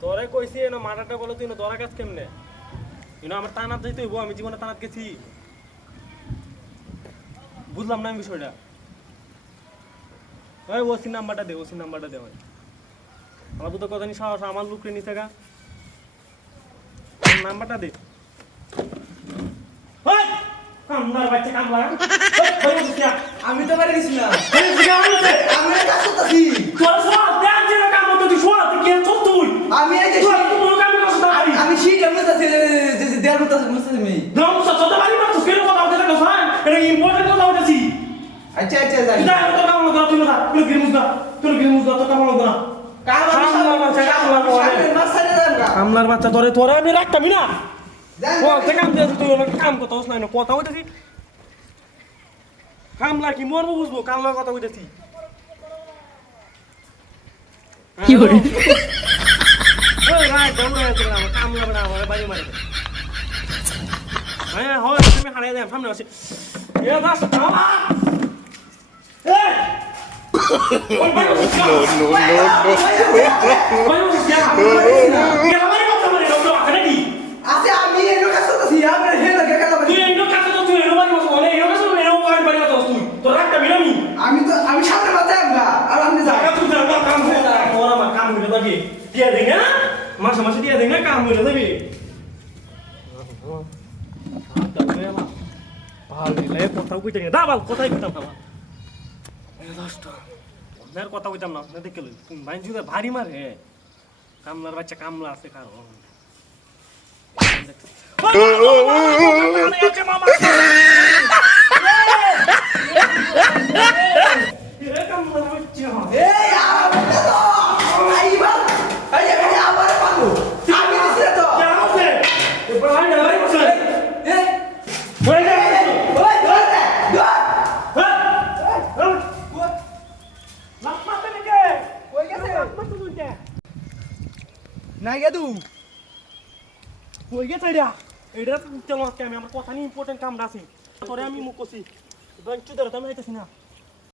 তোরে কইছি এনো মাটাটা বলো তুই না ধরা কাজ কেমনে ইনো আমার তানাত যাইতে হইব আমি জীবনে তানাত গেছি বুঝলাম না আমি বিষয়টা ওই ওসি নাম্বারটা দে ভাই আমার তো কথা নি সাহস আমার লুকরে নি থাকা নাম্বারটা দে ওই কামলার বাচ্চা কামলা আমি তো পারি গেছি না আমি কাজ করতেছি আমি এই যে আমি শীত আমি তো দেড় মতো মুছতে নেই আচ্ছা আচ্ছা যাই কামলার বাচ্চা ধরে তোরা আমি রাখতামই না কাম দিয়ে তুই কাম কথা হস না কথা হইতেছি কামলা কি মরবো বুঝবো কামলার কথা হইতেছি কি করে ওই রাই দৌড়ে আছে কামলা বড় আমার বাড়ি মারে হ্যাঁ হয় তুমি হারিয়ে দেন সামনে আসি এ দাস বাবা এই আচ্ছা আমি এর কাছে তো সি আমরা হে লাগে কেন তুই এর কাছে তো তুই এর বাড়ি বসো মানে এর কাছে এর বাড়ি বসো তুই তো রাখতা বিরামি আমি সামনে বাতে আমরা আর আমি যাই তুই যা কাম করে তোরা মা কাম করে যাবি দিয়া দেই না মাসে মাসে দিয়া দেই না কাম করে যাবি ভালো লে কথা কইতে না দাবাল কথাই কইতাম না এ দশটা ওদের কথা কইতাম না না দেখে লই মাইন জুদা ভারী মারে কামলার বাচ্চা কামলা আছে কার এই আমি তো আইবা এই আমি আবার পাবো আমি দিছি তো এই ওই নাই গেদু কই গেছে এটা এটা তো তেল আজকে আমি আমার কথা নি ইম্পর্টেন্ট কাম আছে তোরে আমি মুখ কইছি ব্যাংক চুদার তো আমি আইতাছি না